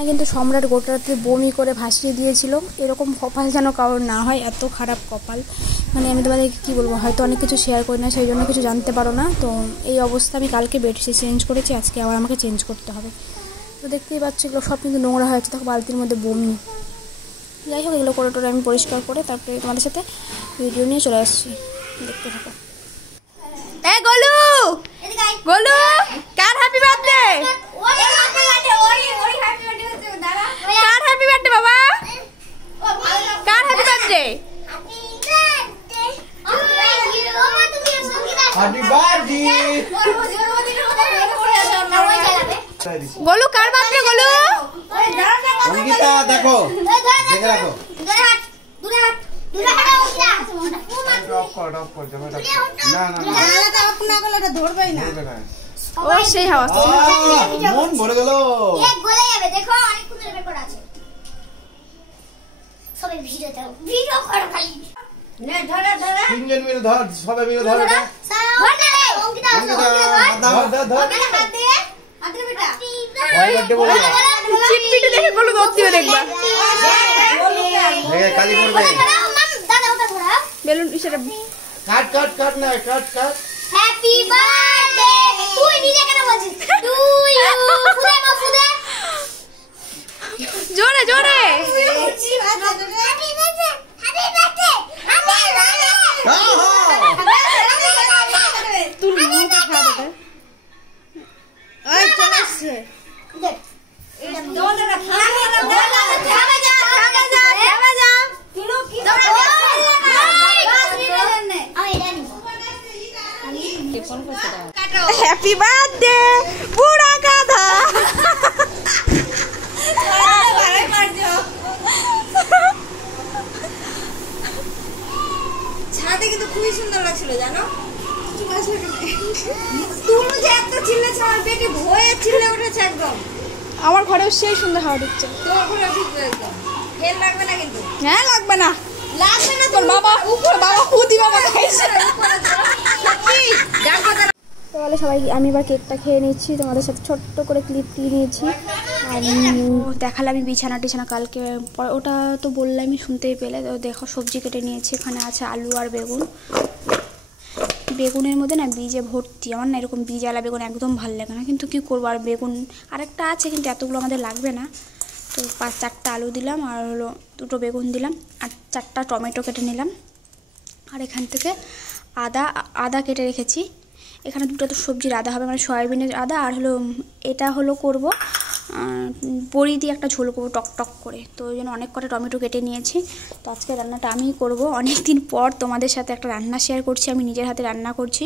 এখানে কিন্তু সম্রাট গোটা রাত্রে বমি করে ভাসিয়ে দিয়েছিল। এরকম কপাল যেন কারোর না হয়, এত খারাপ কপাল। মানে আমি তোমাদেরকে কী বলবো, হয়তো অনেক কিছু শেয়ার করি না, সেই জন্য কিছু জানতে পারো না। তো এই অবস্থা, আমি কালকে বেডশিট চেঞ্জ করেছি, আজকে আবার আমাকে চেঞ্জ করতে হবে। তো দেখতেই পাচ্ছি এগুলো সব কিন্তু নোংরা হয়েছে, দেখো বালতির মধ্যে বমি। যাই হোক, এগুলো করে টোরে আমি পরিষ্কার করে তারপরে তোমাদের সাথে ভিডিও নিয়ে চলে আসছি, দেখতে থাকো। গোলু গোলু, কার হ্যাপি বার্থডে? কার হ্যাপি বার্থডে বাবা? কার happy birthday? Happy birthday Golu, কার বার্থডে গোলু? অঙ্কিতা দেখো, দেখে রাখো। ও সেই হাওয়া মন ভরে গেল। দেখো অনেকক্ষণ রেকর্ড আছে। সবাই ভিডিও করো খালি। নে ধর ধর। তিনজন মিলে ধর, সবাই মিলে ধর এটা। ধর না রে অঙ্কিতা, ধর ধর। হাত দে। হাত দে বেটা। ওই বার্থডে বলো। চিটপিটি দেখে গোলু দৌড়তে দেখবা। দেখে কালি করবে। দাদা ওটা ধরা। বেলুন সেটা কাট কাট কাট না, কাট কাট। Happy birthday. তুই নিজে কেন বলছিস? To you. ফুদে মা ফুদে। জোরে জোরে। Happy birthday. Happy birthday. Happy birthday. তুই মুখে খা দেবে। ওই চলে আসছে। দেখ এটা দোলনা খাবে না, খাবে যা, খাবে যা, খাবে যা। তুলো কি তোরা বাস নিয়ে নে। আমি জানি হ্যাপি বার্থডে বুড়া গাধা। ছাদে কিন্তু খুবই সুন্দর লাগছিল জানো। তুলো যে এত চিল্লেছে, আমার পেটে ভয়ে চিল্লে উঠেছে একদম। আমার ঘরেও সেই সুন্দর হাওয়া দিচ্ছে। তোমার ঘরে ঠিক একদম ফেল লাগবে না কিন্তু। হ্যাঁ লাগবে না, লাগবে না তোর বাবা বাবা খুদি বাবা খাইছে। তাহলে সবাই, আমি এবার কেকটা খেয়ে নিচ্ছি, তোমাদের সাথে ছোট্ট করে ক্লিপ দিয়ে নিয়েছি। আর দেখালে আমি বিছানা টিছানা কালকে, ওটা তো বললামই, শুনতেই পেলে। তো দেখো সবজি কেটে নিয়েছি, এখানে আছে আলু আর বেগুন। বেগুনের মধ্যে না বীজে ভর্তি, আমার না এরকম বীজওয়ালা বেগুন একদম ভালো লাগে না, কিন্তু কী করবো। আর বেগুন আরেকটা আছে, কিন্তু এতগুলো আমাদের লাগবে না। তো 4টা আলু দিলাম, আর হলো 2টো বেগুন দিলাম, আর 4টা টমেটো কেটে নিলাম। আর এখান থেকে আদা কেটে রেখেছি। এখানে 2টা তো সবজির আদা হবে, মানে সয়াবিনের আদা। আর হলো এটা হলো করব বড়ি দিয়ে একটা ঝোল করবো টক টক করে। তো ওই জন্য অনেক কটা টমেটো কেটে নিয়েছি। তো আজকে রান্নাটা আমিই করব। অনেক দিন পর তোমাদের সাথে একটা রান্না শেয়ার করছি, আমি নিজের হাতে রান্না করছি,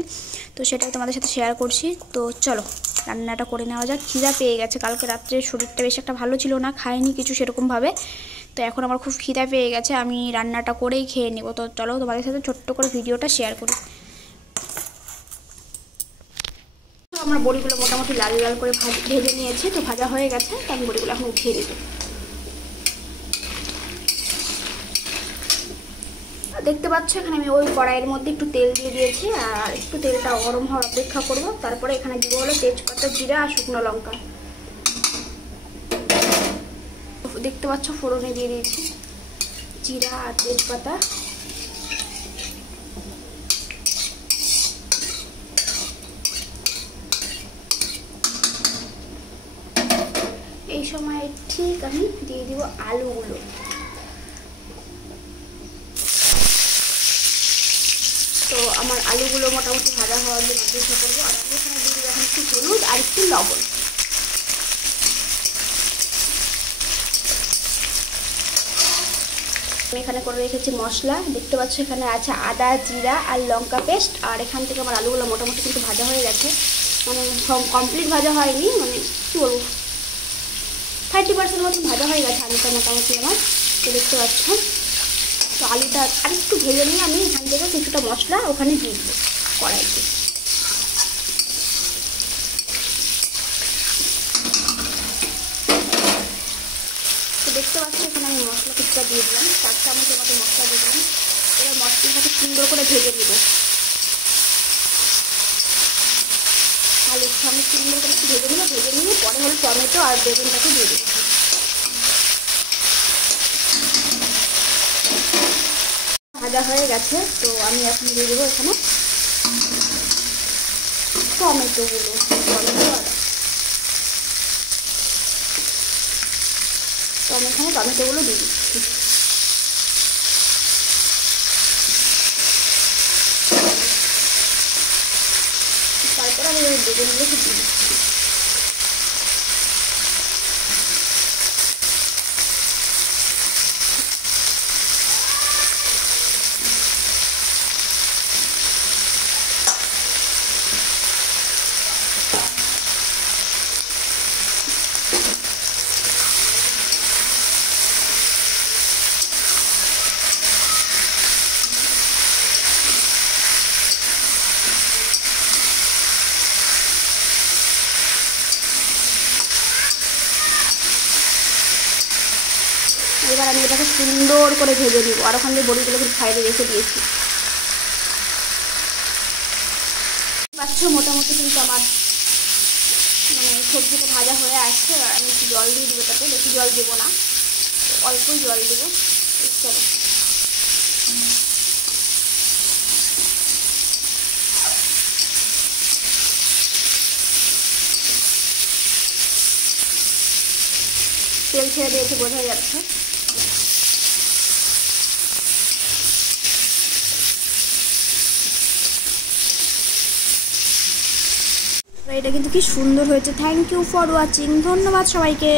তো সেটাই তোমাদের সাথে শেয়ার করছি। তো চলো রান্নাটা করে নেওয়া যাক। খিদা পেয়ে গেছে, কালকে রাত্রে শরীরটা বেশ একটা ভালো ছিল না, খাইনি কিছু সেরকমভাবে। তো এখন আমার খুব খিদা পেয়ে গেছে, আমি রান্নাটা করেই খেয়ে নেব। তো চলো তোমাদের সাথে ছোট্ট করে ভিডিওটা শেয়ার করি। আমার বড়িগুলো মোটামুটি লাল লাল করে ভেজে নিয়েছি, তো ভাজা হয়ে গেছে। তো আমি বড়িগুলো এখন উঠিয়ে নেব। দেখতে পাচ্ছ এখানে আমি ওই কড়াইয়ের মধ্যে একটু তেল দিয়ে দিয়েছি, আর একটু তেলটা গরম হওয়ার অপেক্ষা করব। তারপরে এখানে দিব হলো তেজপাতা, জিরা আর শুকনো লঙ্কা। দেখতে পাচ্ছ ফোড়নে দিয়ে দিয়েছি জিরা আর তেজপাতা। এই সময় ঠিক আমি দিয়ে দিব আলুগুলো। তো আমার আলুগুলো মোটামুটি ভাজা হওয়ার জন্য অপেক্ষা করবো। আর আমি এখানে দিয়ে দিব এখন একটু হলুদ আর একটু লবণ। আমি এখানে করে রেখেছি মশলা, দেখতে পাচ্ছ এখানে আছে আদা, জিরা আর লঙ্কা পেস্ট। আর এখান থেকে আমার আলুগুলো মোটামুটি কিন্তু ভাজা হয়ে গেছে, মানে কমপ্লিট ভাজা হয়নি, মানে কী বলবো 30% মতো ভাজা হয়ে গেছে আলুটা মোটামুটি আমার। তো দেখতে পাচ্ছ, তো আলুটা আর একটু ভেজে নিয়ে আমি এখান থেকে কিছুটা মশলা ওখানে দিয়ে দেবো কড়াইতে। তো দেখতে পাচ্ছি এখানে আমি মশলা কিছুটা দিয়ে দিলাম, 4 চামচের মতো মশলা দিয়ে দিলাম। এবার মশলাটাকে সুন্দর করে ভেজে নেব। আলুর সঙ্গে সুন্দর করে একটু ভেজে নিয়ে পরে হলো টমেটো আর বেগুনটাকে দিয়ে দেবো। ভাজা হয়ে গেছে, তো আমি এখন দিয়ে দেবো এখানে টমেটোগুলো। টমেটোগুলো দিয়ে দিচ্ছি। তারপর আমি বেগুনগুলো দিয়ে দিচ্ছি। এবার আমি এটাকে সুন্দর করে ভেজে নিব, আর ওখান দিয়ে বড়িগুলোকে সাইডে রেখে দিয়েছি। পাচ্ছ মোটামুটি কিন্তু আমার মানে সবজিটা ভাজা হয়ে আসছে। আর আমি একটু জল দিয়ে দেবো, তাতে বেশি জল দেবো না, অল্পই জল দেবো। চলো তেল ছেড়ে দিয়েছে, বোঝা যাচ্ছে। এটা কিন্তু কি সুন্দর হয়েছে। থ্যাংক ইউ ফর ওয়াচিং, ধন্যবাদ সবাইকে।